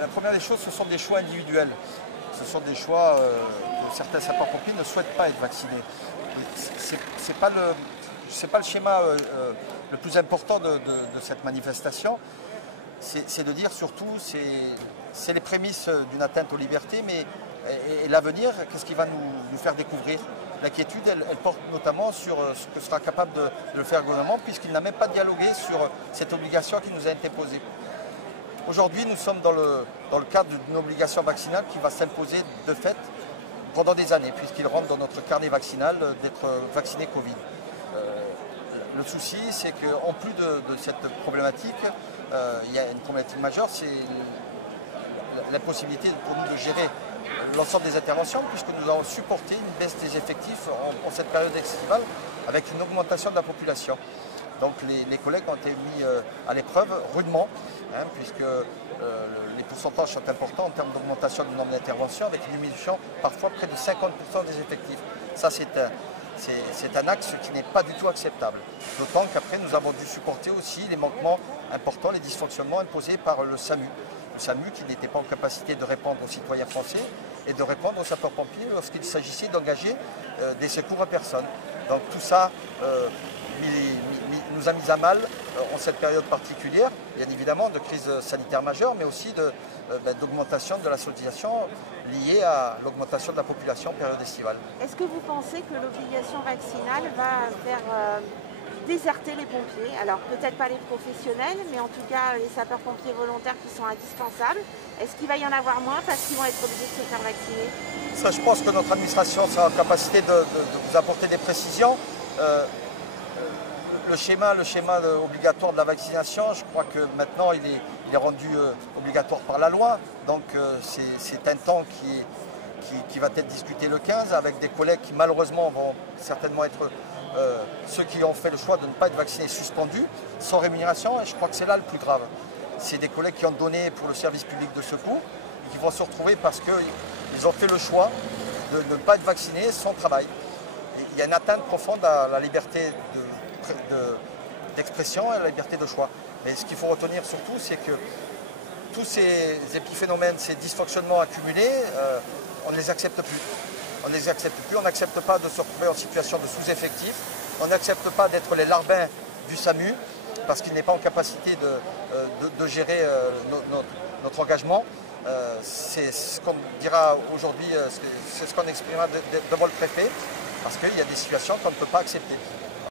la première des choses, ce sont des choix individuels. Ce sont des choix que certains sapeurs-pompiers ne souhaitent pas être vaccinés. Ce n'est pas le schéma le plus important de cette manifestation. C'est de dire surtout, c'est les prémices d'une atteinte aux libertés, mais et l'avenir, qu'est-ce qui va nous faire découvrir? L'inquiétude, elle porte notamment sur ce que sera capable de faire le gouvernement, puisqu'il n'a même pas dialogué sur cette obligation qui nous a été imposée. Aujourd'hui, nous sommes dans le cadre d'une obligation vaccinale qui va s'imposer de fait pendant des années, puisqu'il rentre dans notre carnet vaccinal d'être vacciné Covid. Le souci, c'est qu'en plus de cette problématique, il y a une problématique majeure, c'est l'impossibilité pour nous de gérer l'ensemble des interventions, puisque nous avons supporté une baisse des effectifs en cette période estivale avec une augmentation de la population. Donc les collègues ont été mis à l'épreuve rudement, puisque les pourcentages sont importants en termes d'augmentation du nombre d'interventions, avec une diminution parfois près de 50% des effectifs. Ça, c'est un axe qui n'est pas du tout acceptable. D'autant qu'après, nous avons dû supporter aussi les manquements importants, les dysfonctionnements imposés par le SAMU. Le SAMU qui n'était pas en capacité de répondre aux citoyens français et de répondre aux sapeurs-pompiers lorsqu'il s'agissait d'engager des secours à personne. Donc tout ça nous a mis à mal en cette période particulière, bien évidemment de crise sanitaire majeure, mais aussi d'augmentation de la sollicitation liée à l'augmentation de la population en période estivale. Est-ce que vous pensez que l'obligation vaccinale va faire déserter les pompiers? Alors peut-être pas les professionnels, mais en tout cas les sapeurs-pompiers volontaires qui sont indispensables. Est-ce qu'il va y en avoir moins parce qu'ils vont être obligés de se faire vacciner? Ça, je pense que notre administration sera en capacité de vous apporter des précisions. Le schéma obligatoire de la vaccination, je crois que maintenant il est rendu obligatoire par la loi. Donc c'est un temps qui va être discuté le 15 avec des collègues qui malheureusement vont certainement être ceux qui ont fait le choix de ne pas être vaccinés suspendus, sans rémunération. Et je crois que c'est là le plus grave. C'est des collègues qui ont donné pour le service public de secours et qui vont se retrouver parce qu'ils ont fait le choix de ne pas être vaccinés sans travail. Et il y a une atteinte profonde à la liberté d'expression et à la liberté de choix. Mais ce qu'il faut retenir surtout, c'est que tous ces épiphénomènes, ces dysfonctionnements accumulés, on ne les accepte plus. On ne les accepte plus, on n'accepte pas de se retrouver en situation de sous-effectif, on n'accepte pas d'être les larbins du SAMU, parce qu'il n'est pas en capacité de gérer notre engagement. C'est ce qu'on dira aujourd'hui, c'est ce qu'on exprimera devant le préfet, parce qu'il y a des situations qu'on ne peut pas accepter.